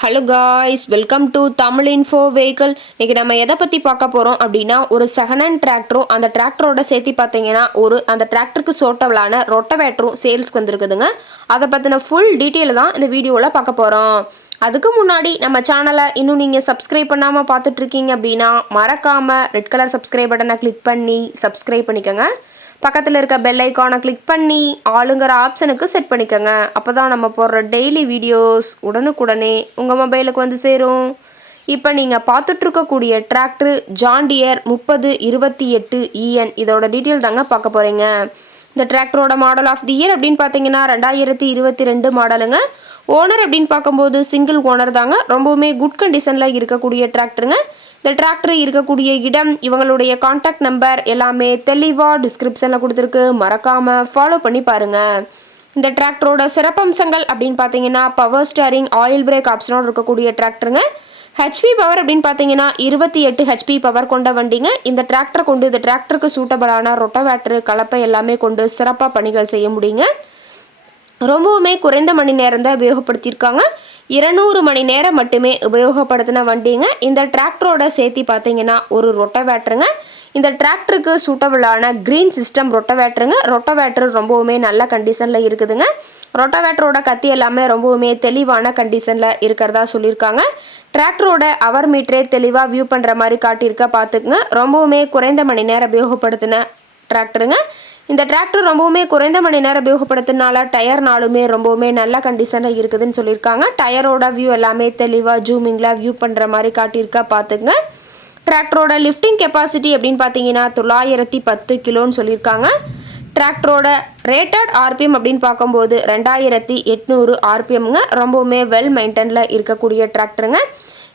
Hello guys welcome to Tamil info vehicle இன்றைக்கி நம்ம எதை பற்றி பார்க்க போகிறோம் அப்படின்னா ஒரு செகண்ட் ஹேண்ட் டிராக்டரும் அந்த டிராக்டரோட சேர்த்து பார்த்தீங்கன்னா ஒரு அந்த டிராக்டருக்கு சோட்டவலான ரொட்டவேட்டரும் சேல்ஸ்க்கு வந்திருக்குதுங்க. அதை பற்றின ஃபுல் டீட்டெயில் தான் இந்த வீடியோவில் பார்க்க போகிறோம் அதுக்கு முன்னாடி நம்ம சேனலை இன்னும் நீங்கள் சப்ஸ்கிரைப் பண்ணாமல் பார்த்துட்ருக்கீங்க அப்படின்னா மறக்காமல் ரெட் கலர் சப்ஸ்கிரைப் பட்டனை கிளிக் பண்ணி சப்ஸ்கிரைப் பண்ணிக்கோங்க. பக்கத்தில் இருக்க பெல் ஐக்கானை கிளிக் பண்ணி ஆளுங்கிற ஆப்ஷனுக்கு செட் பண்ணிக்கோங்க. அப்போ தான் நம்ம போடுற டெய்லி வீடியோஸ் உடனுக்குடனே உங்கள் மொபைலுக்கு வந்து சேரும். இப்போ நீங்கள் பார்த்துட்ருக்கக்கூடிய டிராக்டர் ஜாண்டியர் முப்பது இருபத்தி எட்டு இஎன் இதோட டீட்டெயில் தாங்க பார்க்க போகிறீங்க இந்த டிராக்டரோட மாடல் ஆஃப் தி இயர் அப்படின்னு பார்த்தீங்கன்னா ரெண்டாயிரத்தி இருபத்தி ரெண்டு மாடலுங்க ஓனர் அப்படின்னு பார்க்கும்போது சிங்கிள் ஓனர் தாங்க. ரொம்பவுமே குட் கண்டிஷனில் இருக்கக்கூடிய டிராக்டருங்க இந்த டிராக்டர் இருக்கக்கூடிய இடம் இவங்களுடைய காண்டாக்ட் நம்பர் எல்லாமே தெளிவாக டிஸ்கிரிப்ஷனில் கொடுத்துருக்கு. மறக்காமல் ஃபாலோ பண்ணி பாருங்கள் இந்த டிராக்டரோட சிறப்பம்சங்கள் அப்படின்னு பார்த்தீங்கன்னா பவர் ஸ்டேரிங் ஆயில் பிரேக் ஆப்ஷனோடு இருக்கக்கூடிய டிராக்டருங்க ஹெச்பி பவர் அப்படின்னு பார்த்தீங்கன்னா இருபத்தி எட்டு ஹெச்பி பவர் கொண்ட வண்டிங்க. இந்த டிராக்டர் கொண்டு இந்த டிராக்டருக்கு சூட்டபிளான ரொட்டவேட்டரு கலப்பை எல்லாமே கொண்டு சிறப்பாக பணிகள் செய்ய முடியுங்க. ரொம்பவுமே குறைந்த மணி நேரம் தான் உபயோகப்படுத்தியிருக்காங்க. இருநூறு மணி நேரம் மட்டுமே உபயோகப்படுத்தின வண்டிங்க. இந்த டிராக்டரோட சேர்த்து பார்த்தீங்கன்னா ஒரு ரொட்டவேட்டருங்க இந்த டிராக்டருக்கு சூட்டபிளான க்ரீன் சிஸ்டம் ரொட்டவேட்டருங்க ரொட்டவேட்டர் ரொம்பவுமே நல்ல கண்டிஷனில் இருக்குதுங்க. ரொட்டவேட்டரோட கத்தி எல்லாமே ரொம்பவுமே தெளிவான கண்டிஷனில் இருக்கிறதா சொல்லியிருக்காங்க. டிராக்டரோட அவர் மீட்டரே தெளிவாக வியூ பண்ணுற மாதிரி காட்டியிருக்க பார்த்துக்குங்க. ரொம்பவுமே குறைந்த மணி நேரம் உபயோகப்படுத்தின டிராக்டருங்க இந்த டிராக்டர் ரொம்பவுமே குறைந்த மணி நேரம் உபயோகப்படுத்தினால டயர் நாளுமே ரொம்பவுமே நல்ல கண்டிஷனில் இருக்குதுன்னு சொல்லியிருக்காங்க. டயரோட வியூ எல்லாமே தெளிவாக ஜூமிங்கில் வியூ பண்ணுற மாதிரி காட்டியிருக்கா பார்த்துங்க டிராக்டரோட லிஃப்டிங் கெப்பாசிட்டி அப்படின்னு பார்த்தீங்கன்னா தொள்ளாயிரத்தி பத்து கிலோன்னு சொல்லியிருக்காங்க. டிராக்டரோட ரேட்டட் ஆர்பிஎம் அப்படின்னு பார்க்கும்போது ரெண்டாயிரத்தி எட்நூறு ஆர்பிஎம்ங்க ரொம்பவுமே வெல் மெயின்டனில் இருக்கக்கூடிய டிராக்டருங்க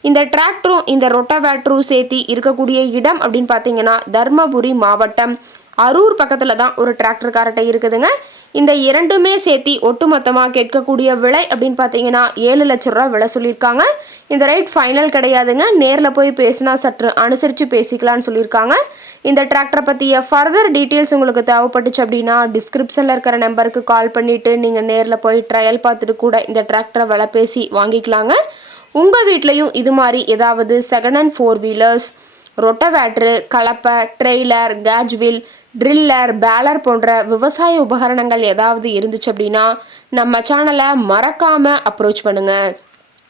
இந்த டிராக்டரும் இந்த ரொட்டவேட்ரும் சேர்த்தி இருக்கக்கூடிய இடம் அப்படின்னு பார்த்தீங்கன்னா தர்மபுரி மாவட்டம். அரூர் பக்கத்தில் தான் ஒரு டிராக்டர் இருக்குதுங்க. இந்த இரண்டுமே சேர்த்தி ஒட்டுமொத்தமாக கேட்கக்கூடிய விலை அப்படின்னு பார்த்தீங்கன்னா ஏழு லட்ச ரூபா விலை சொல்லியிருக்காங்க. இந்த ரேட் ஃபைனல் கிடையாதுங்க. நேரில் போய் பேசினா சற்று அனுசரித்து பேசிக்கலான்னு சொல்லியிருக்காங்க. இந்த டிராக்டரை பற்றிய ஃபர்தர் டீட்டெயில்ஸ் உங்களுக்கு தேவைப்பட்டுச்சு அப்படின்னா டிஸ்கிரிப்ஷனில் இருக்கிற நம்பருக்கு கால் பண்ணிவிட்டு நீங்கள் நேரில் போய் ட்ரையல் பார்த்துட்டு கூட இந்த டிராக்டரை விலை பேசி வாங்கிக்கலாங்க. உங்கள் வீட்லேயும் இது மாதிரி ஏதாவது second hand four wheelers rotavator கலப்பை trailer cage wheel driller baler போன்ற விவசாய உபகரணங்கள் ஏதாவது இருந்துச்சு அப்படின்னா நம்ம சேனலை மறக்காமல் அப்ரோச் பண்ணுங்கள்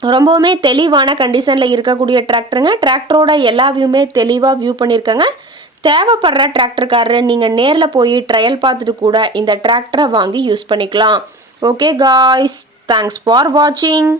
ரொம்பவுமே தெளிவான கண்டிஷனில் இருக்கக்கூடிய டிராக்டருங்க டிராக்டரோட எல்லா வியூமே தெளிவாக வியூ பண்ணியிருக்கேங்க தேவைப்படுற டிராக்டர்காரரு நீங்கள் நேரில் போய் ட்ரையல் பார்த்துட்டு கூட இந்த டிராக்டரை வாங்கி யூஸ் பண்ணிக்கலாம். ஓகே காய்ஸ் தேங்க்ஸ் ஃபார் வாட்சிங்